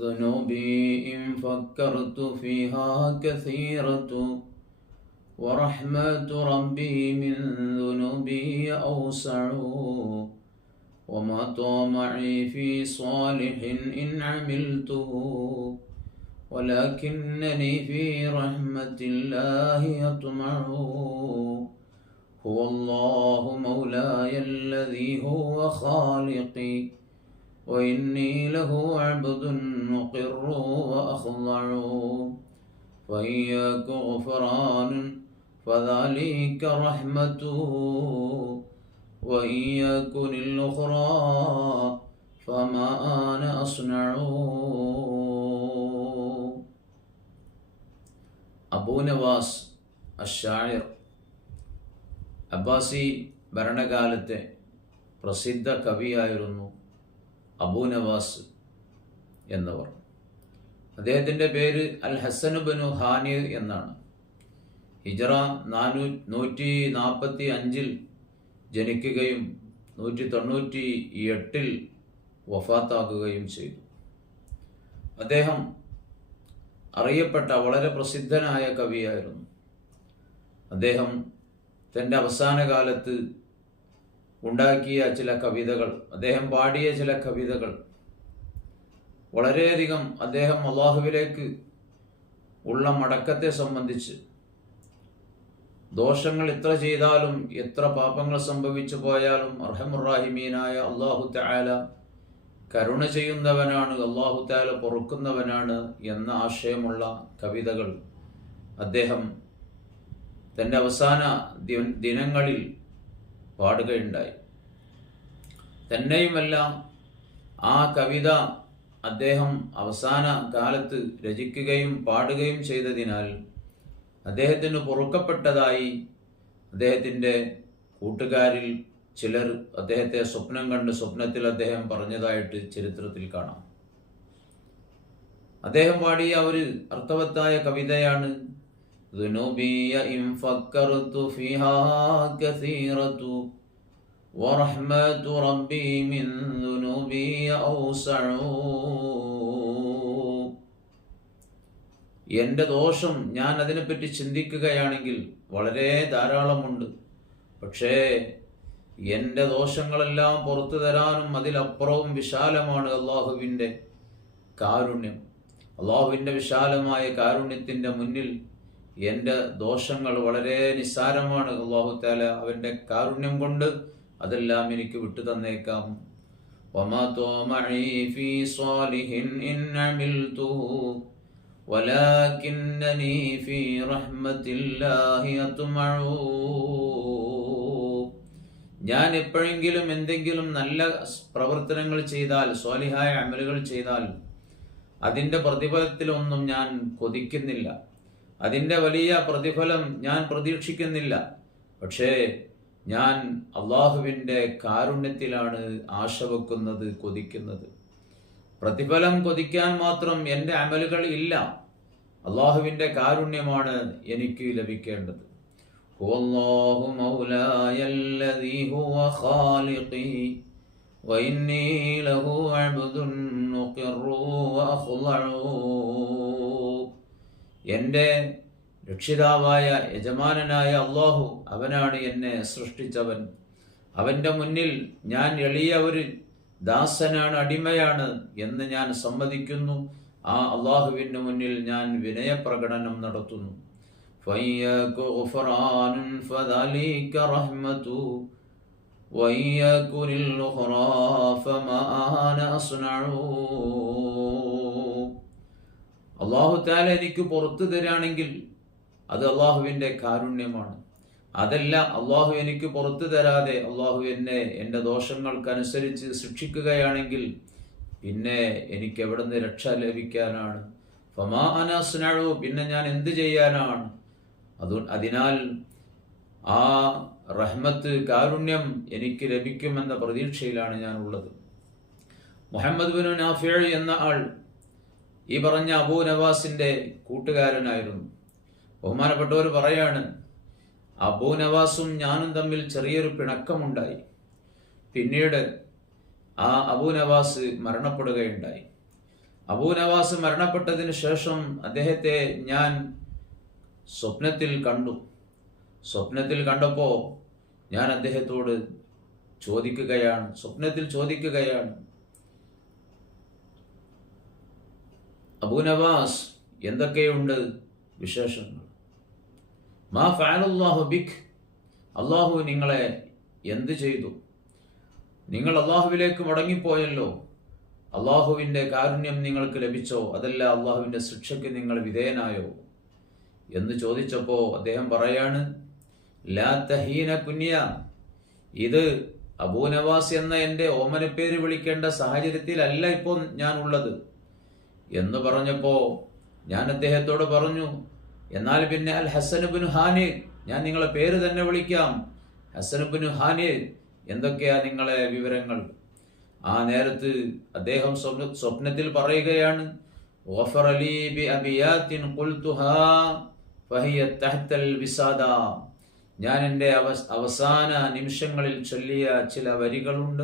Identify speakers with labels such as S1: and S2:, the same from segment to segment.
S1: ذنوبي إن فكرت فيها كثيرة ورحمة ربي من ذنوبي أوسع. وما طمعي في صالح إن عملته ولكنني في رحمة الله أطمع. هو الله مولاي الذي هو خالقي. وإني له عبد مقر وأخضع فإياك غفران فذلك رحمته وإن يكن الأخرى فما أنا أصنع അബൂ നവാസ് അഷായർ അബ്ബാസി ഭരണകാലത്തെ പ്രസിദ്ധ കവിയായിരുന്നു അബൂ നവാസ് എന്നവർ. അദ്ദേഹത്തിന്റെ പേര് അൽ ഹസനു ബനു ഹാനി എന്നാണ്. ഹിജറ നാനൂ നൂറ്റി നാൽപ്പത്തി അഞ്ചിൽ ജനിക്കുകയും നൂറ്റി തൊണ്ണൂറ്റി എട്ടിൽ വഫാത്താക്കുകയും ചെയ്തു. അദ്ദേഹം അറിയപ്പെട്ട വളരെ പ്രസിദ്ധനായ കവിയായിരുന്നു. അദ്ദേഹം തന്റെ അവസാന കാലത്ത് ഉണ്ടാക്കിയ ചില കവിതകൾ അദ്ദേഹം പാടിയ ചില കവിതകൾ. വളരെയധികം അദ്ദേഹം അള്ളാഹുവിലേക്ക് ഉള്ള മടക്കത്തെ സംബന്ധിച്ച് ദോഷങ്ങൾ എത്ര ചെയ്താലും എത്ര പാപങ്ങൾ സംഭവിച്ചു പോയാലും അർഹമുറാഹിമീനായ അള്ളാഹു താല കരുണ ചെയ്യുന്നവനാണ് അള്ളാഹു താല പൊറുക്കുന്നവനാണ് എന്ന ആശയമുള്ള കവിതകൾ അദ്ദേഹം തന്റെ അവസാന ദിനങ്ങളിൽ പാടുകയുണ്ടായി. തന്നെയുമെല്ലാം ആ കവിത അദ്ദേഹം അവസാന കാലത്ത് രചിക്കുകയും പാടുകയും ചെയ്തതിനാൽ അദ്ദേഹത്തിന് പൊറുക്കപ്പെട്ടതായി അദ്ദേഹത്തിന്റെ കൂട്ടുകാരിൽ ചിലർ അദ്ദേഹത്തെ സ്വപ്നം കണ്ട് സ്വപ്നത്തിൽ അദ്ദേഹം പറഞ്ഞതായിട്ട് ചരിത്രത്തിൽ കാണാം. അദ്ദേഹം പാടിയ ഒരു അർത്ഥവത്തായ കവിതയാണ് ورحمة ربي من ذنوبي أوسع എൻ്റെ ദോഷം ഞാൻ അതിനെപ്പറ്റി ചിന്തിക്കുകയാണെങ്കിൽ വളരെ ധാരാളമുണ്ട് പക്ഷേ എൻ്റെ ദോഷങ്ങളെല്ലാം പുറത്തു തരാനും അതിലപ്പുറവും വിശാലമാണ് അള്ളാഹുവിൻ്റെ കാരുണ്യം അള്ളാഹുവിൻ്റെ വിശാലമായ കാരുണ്യത്തിൻ്റെ മുന്നിൽ എന്റെ ദോഷങ്ങൾ വളരെ നിസ്സാരമാണ്. അള്ളാഹുത്താല അവന്റെ കാരുണ്യം കൊണ്ട് അതെല്ലാം എനിക്ക് വിട്ടു തന്നേക്കാം. ഞാൻ എപ്പോഴെങ്കിലും എന്തെങ്കിലും നല്ല പ്രവർത്തനങ്ങൾ ചെയ്താൽ സ്വാലിഹായ അമലുകൾ ചെയ്താൽ അതിന്റെ പ്രതിഫലത്തിലൊന്നും ഞാൻ കൊതിക്കുന്നില്ല. അതിൻ്റെ വലിയ പ്രതിഫലം ഞാൻ പ്രതീക്ഷിക്കുന്നില്ല പക്ഷേ ഞാൻ അള്ളാഹുവിൻ്റെ കാരുണ്യത്തിലാണ് ആശ വെക്കുന്നത് കൊതിക്കുന്നത് പ്രതിഫലം കൊതിക്കാൻ മാത്രം എൻ്റെ അമലുകൾ ഇല്ല അള്ളാഹുവിൻ്റെ കാരുണ്യമാണ് എനിക്ക് ലഭിക്കേണ്ടത് هو الله مولاي الذي هو خالقي وإني له عبد نقر وأخضع എൻ്റെ രക്ഷിതാവായ യജമാനനായ അള്ളാഹു അവനാണ് എന്നെ സൃഷ്ടിച്ചവൻ അവൻ്റെ മുന്നിൽ ഞാൻ എളിയ ഒരു ദാസനാണ് അടിമയാണ് എന്ന് ഞാൻ സമ്മതിക്കുന്നു ആ അള്ളാഹുവിൻ്റെ മുന്നിൽ ഞാൻ വിനയപ്രകടനം നടത്തുന്നു فإياك غفران فذلك رحمة وإياك للأخرى فما أنا أصنع അള്ളാഹു താല എനിക്ക് പുറത്തു തരാണെങ്കിൽ അത് അള്ളാഹുവിന്റെ കാരുണ്യമാണ്. അതല്ല അള്ളാഹു എനിക്ക് പുറത്തു തരാതെ അള്ളാഹു എന്നെ എന്റെ ദോഷങ്ങൾക്കനുസരിച്ച് ശിക്ഷിക്കുകയാണെങ്കിൽ പിന്നെ എനിക്ക് എവിടെ നിന്ന് രക്ഷ ലഭിക്കാനാണ്. ഫമാ പിന്നെ ഞാൻ എന്ത് ചെയ്യാനാണ്? അതു അതിനാൽ ആ റഹ്മത്ത് കാരുണ്യം എനിക്ക് ലഭിക്കുമെന്ന പ്രതീക്ഷയിലാണ് ഞാൻ ഉള്ളത് മുഹമ്മദ് ബിൻ നാഫിയ എന്ന ആൾ ഈ പറഞ്ഞ അബൂ നവാസിന്റെ കൂട്ടുകാരനായിരുന്നു. ബഹുമാനപ്പെട്ടവർ പറയാണ് അബൂ നവാസും ഞാനും തമ്മിൽ ചെറിയൊരു പിണക്കമുണ്ടായി. പിന്നീട് ആ അബൂ നവാസ് മരണപ്പെടുകയുണ്ടായി. അബൂ നവാസ് മരണപ്പെട്ടതിന് ശേഷം അദ്ദേഹത്തെ ഞാൻ സ്വപ്നത്തിൽ കണ്ടു. സ്വപ്നത്തിൽ കണ്ടപ്പോൾ ഞാൻ അദ്ദേഹത്തോട് ചോദിക്കുകയാണ് സ്വപ്നത്തിൽ ചോദിക്കുകയാണ്. അബൂ നവാസ് എന്തൊക്കെയുണ്ട് വിശേഷങ്ങൾ? മാ ഫഅലല്ലാഹു ബിഖ് അള്ളാഹു നിങ്ങളെ എന്ത് ചെയ്തു? നിങ്ങൾ അള്ളാഹുവിലേക്ക് മടങ്ങിപ്പോയല്ലോ. അള്ളാഹുവിന്റെ കാരുണ്യം നിങ്ങൾക്ക് ലഭിച്ചോ? അതല്ല അള്ളാഹുവിന്റെ ശിക്ഷയ്ക്ക് നിങ്ങൾ വിധേയനായോ? എന്ന് ചോദിച്ചപ്പോൾ അദ്ദേഹം പറയാണ് ലാ തഹീന കുഞ്ഞ ഇത് അബൂനവാസ് എന്ന എന്റെ ഓമനപ്പേര് വിളിക്കേണ്ട സാഹചര്യത്തിലല്ല ഇപ്പോൾ ഞാൻ ഉള്ളത് എന്ന് പറഞ്ഞപ്പോൾ ഞാൻ അദ്ദേഹത്തോട് പറഞ്ഞു എന്നാൽ പിന്നെ അൽ ഹസനുബിൻ ഹാനി ഞാൻ നിങ്ങളെ പേര് തന്നെ വിളിക്കാം. ഹസനുബിൻ ഹാനി എന്തൊക്കെയാ നിങ്ങളെ വിവരങ്ങൾ? ആ നേരത്ത് അദ്ദേഹം സ്വപ്ന സ്വപ്നത്തിൽ പറയുകയാണ്. ഞാൻ എന്റെ അവ അവസാന നിമിഷങ്ങളിൽ ചൊല്ലിയ ചില വരികളുണ്ട്.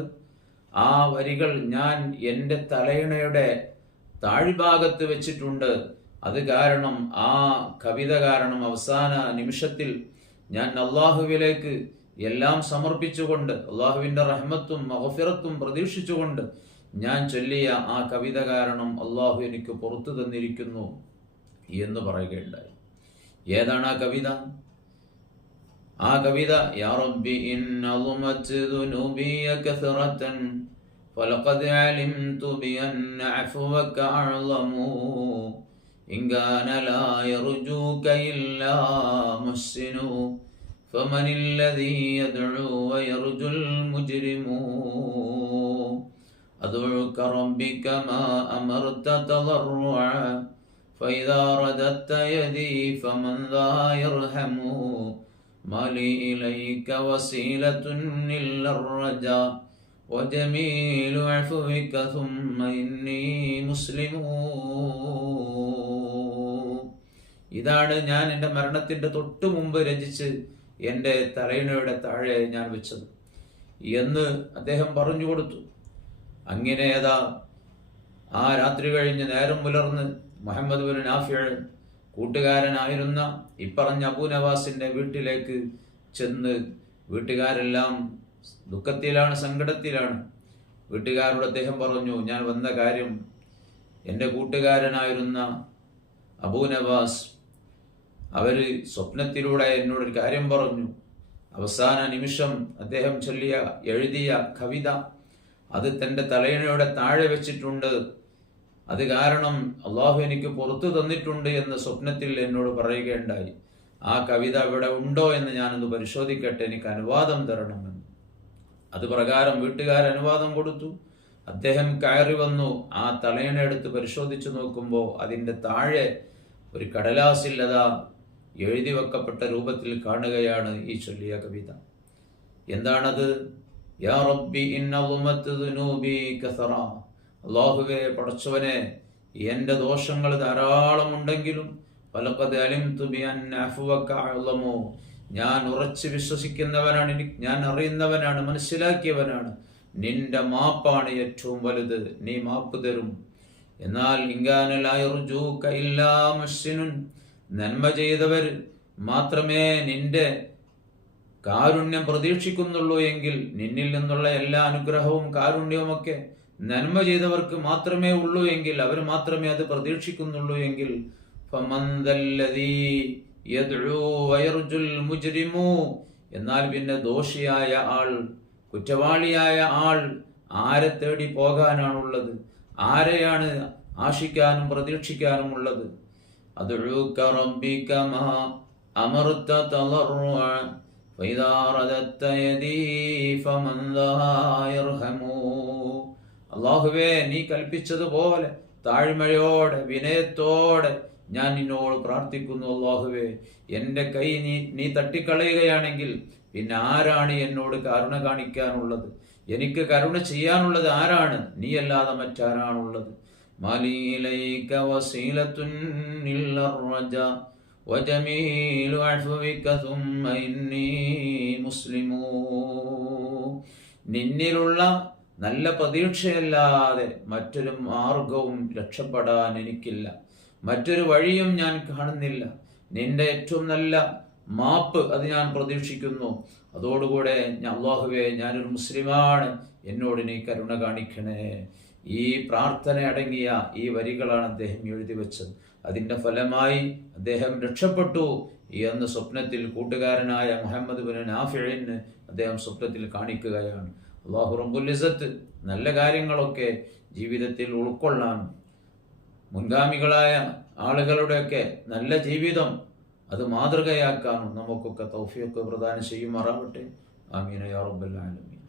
S1: ആ വരികൾ ഞാൻ എന്റെ തലയിണയുടെ താഴ്ഭാഗത്ത് വെച്ചിട്ടുണ്ട്. അത് കാരണം ആ കവിത കാരണം അവസാന നിമിഷത്തിൽ ഞാൻ അള്ളാഹുവിലേക്ക് എല്ലാം സമർപ്പിച്ചുകൊണ്ട് അള്ളാഹുവിന്റെ റഹ്മത്തും മഹഫിറത്തും പ്രതീക്ഷിച്ചുകൊണ്ട് ഞാൻ ചൊല്ലിയ ആ കവിത കാരണം അള്ളാഹു എനിക്ക് പുറത്തു തന്നിരിക്കുന്നു എന്ന് പറയുകയുണ്ടായി. ഏതാണ് ആ കവിത? ആ കവിത യാ റബ്ബി ഇൻ അളുമത്ത് ദുനൂബിയ فلقد علمت بأن عفوك أعظم إن كان لا يرجوك إلا محسن فمن الذي يدعو ويرجو المجرم؟ أدعوك ربي كما أمرت تضرعا فإذا رددت يدي فمن ذا يرحم؟ ما لي إليك وسيلة إلا الرجاء وجميل عفوك ثم إني مسلم ഇതാണ് ഞാൻ എൻ്റെ മരണത്തിൻ്റെ തൊട്ടു മുമ്പ് രചിച്ച് എൻ്റെ തലയിണയുടെ താഴെ ഞാൻ വെച്ചത് എന്ന് അദ്ദേഹം പറഞ്ഞു കൊടുത്തു അങ്ങനെ ഏതാ ആ രാത്രി കഴിഞ്ഞ് നേരം പുലർന്ന് മുഹമ്മദ് ബിൻ നാഫിൾ കൂട്ടുകാരനായിരുന്ന ഇപ്പറഞ്ഞ അബൂ നവാസിന്റെ വീട്ടിലേക്ക് ചെന്ന് വീട്ടുകാരെല്ലാം ദുഃഖത്തിലാണ് സങ്കടത്തിലാണ്. വീട്ടുകാരോട് അദ്ദേഹം പറഞ്ഞു ഞാൻ വന്ന കാര്യം എന്റെ കൂട്ടുകാരനായിരുന്ന അബൂ നവാസ് അവർ സ്വപ്നത്തിലൂടെ എന്നോടൊരു കാര്യം പറഞ്ഞു. അവസാന നിമിഷം അദ്ദേഹം ചൊല്ലിയ എഴുതിയ കവിത അത് തന്റെ തലയിണയുടെ താഴെ വെച്ചിട്ടുണ്ട്. അത് കാരണം അള്ളാഹു എനിക്ക് പുറത്തു തന്നിട്ടുണ്ട് എന്ന് സ്വപ്നത്തിൽ എന്നോട് പറയുകയുണ്ടായി. ആ കവിത ഇവിടെ ഉണ്ടോ എന്ന് ഞാനൊന്ന് പരിശോധിക്കട്ടെ. എനിക്ക് അനുവാദം തരണമെന്ന്. അത് പ്രകാരം വീട്ടുകാർ അനുവാദം കൊടുത്തു. അദ്ദേഹം കയറി വന്നു. ആ എടുത്ത് പരിശോധിച്ചു നോക്കുമ്പോൾ അതിന്റെ താഴെ ഒരു കടലാസിൽ എഴുതി വെക്കപ്പെട്ട രൂപത്തിൽ കാണുകയാണ് ഈ ചൊല്ലിയ കവിത. എന്താണത്? യാ റബ്ബി അള്ളാഹുവെ പടച്ചവനെ എന്റെ ദോഷങ്ങൾ ധാരാളം ഉണ്ടെങ്കിലും പലക്കത് അലിം തുബിയോ ഞാൻ ഉറച്ചു വിശ്വസിക്കുന്നവനാണ് എനിക്ക് ഞാൻ അറിയുന്നവനാണ് മനസ്സിലാക്കിയവനാണ്. നിന്റെ മാപ്പാണ് ഏറ്റവും വലുത് നീ മാപ്പ് തരും. എന്നാൽ നന്മ ചെയ്തവർ മാത്രമേ നിന്റെ കാരുണ്യം പ്രതീക്ഷിക്കുന്നുള്ളൂ എങ്കിൽ നിന്നിൽ നിന്നുള്ള എല്ലാ അനുഗ്രഹവും കാരുണ്യവുമൊക്കെ നന്മ ചെയ്തവർക്ക് മാത്രമേ ഉള്ളൂ എങ്കിൽ അവർ മാത്രമേ അത് പ്രതീക്ഷിക്കുന്നുള്ളൂ എങ്കിൽ മുജ്രിമു. എന്നാൽ പിന്നെ ദോഷിയായ ആൾ കുറ്റവാളിയായ ആൾ ആരെ തേടി പോകാനാണുള്ളത്? ആരെയാണ് ആശിക്കാനും പ്രതീക്ഷിക്കാനും ഉള്ളത്? അള്ളാഹുവേ നീ കൽപ്പിച്ചതുപോലെ താഴ്മയോടെ വിനയത്തോടെ ഞാൻ നിന്നോട് പ്രാർത്ഥിക്കുന്നു അള്ളാഹുവേ എൻ്റെ കൈ നീ നീ തട്ടിക്കളയുകയാണെങ്കിൽ പിന്നെ ആരാണ് എന്നോട് കരുണ കാണിക്കാനുള്ളത് എനിക്ക് കരുണ ചെയ്യാനുള്ളത് ആരാണ് നീയല്ലാതെ മറ്റാരാണുള്ളത് മാലി ഇലൈക വസീലത്തുൻ ഇല്ലർ റജാ وجميل عفوك ثم إني مسلم നിന്നിലുള്ള നല്ല പ്രതീക്ഷയല്ലാതെ മറ്റൊരു മാർഗവും രക്ഷപ്പെടാൻ എനിക്കില്ല മറ്റൊരു വഴിയും ഞാൻ കാണുന്നില്ല. നിന്റെ ഏറ്റവും നല്ല മാപ്പ് അത് ഞാൻ പ്രതീക്ഷിക്കുന്നു. അതോടുകൂടെ ഞാൻ ഞാനൊരു മുസ്ലിമാണ്. എന്നോട് നീ കരുണ കാണിക്കണേ. ഈ പ്രാർത്ഥന അടങ്ങിയ ഈ വരികളാണ് അദ്ദേഹം എഴുതി വെച്ചത്. അതിന്റെ ഫലമായി അദ്ദേഹം രക്ഷപ്പെട്ടു എന്ന സ്വപ്നത്തിൽ കൂട്ടുകാരനായ മുഹമ്മദ് ബിൻ നാഫിഴിന് അദ്ദേഹം സ്വപ്നത്തിൽ കാണിക്കുകയാണ്. അള്ളാഹു റബ്ബുലിസത്ത് നല്ല കാര്യങ്ങളൊക്കെ ജീവിതത്തിൽ ഉൾക്കൊള്ളാൻ മുൻഗാമികളായ ആളുകളുടെയൊക്കെ നല്ല ജീവിതം അത് മാതൃകയാക്കാനും നമുക്കൊക്കെ തൗഫിയൊക്കെ പ്രദാനം ചെയ്യുമാറാവട്ടെ. ആമീന യാ റബ്ബൽ ആലമീൻ.